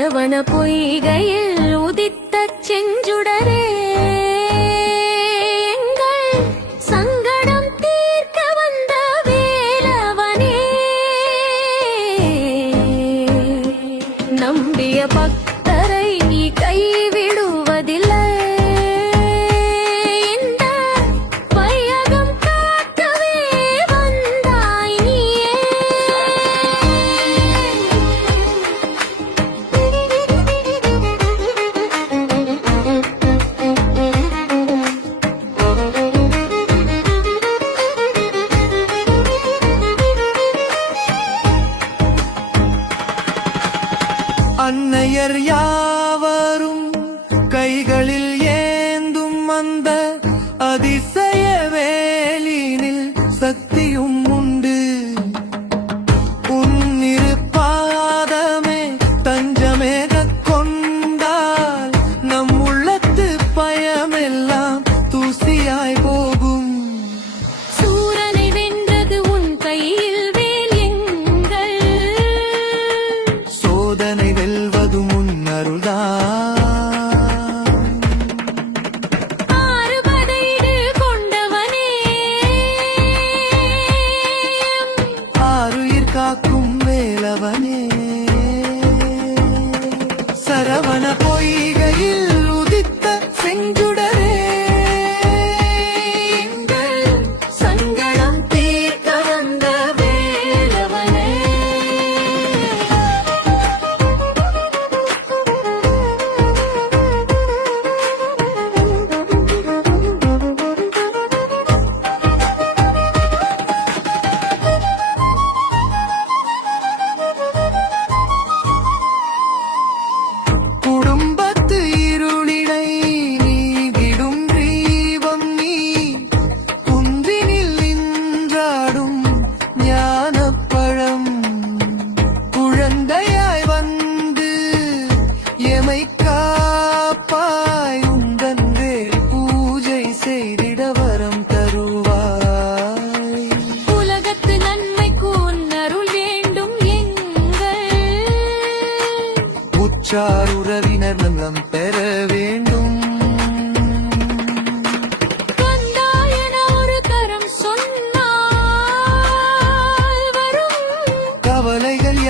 நந்தவன பொய்கையில் உதித்த செஞ்சுடரே. அன்னையர் யாவரும் உற்றார் உறவினர் நலம் பெற வேண்டும். கவலைகள்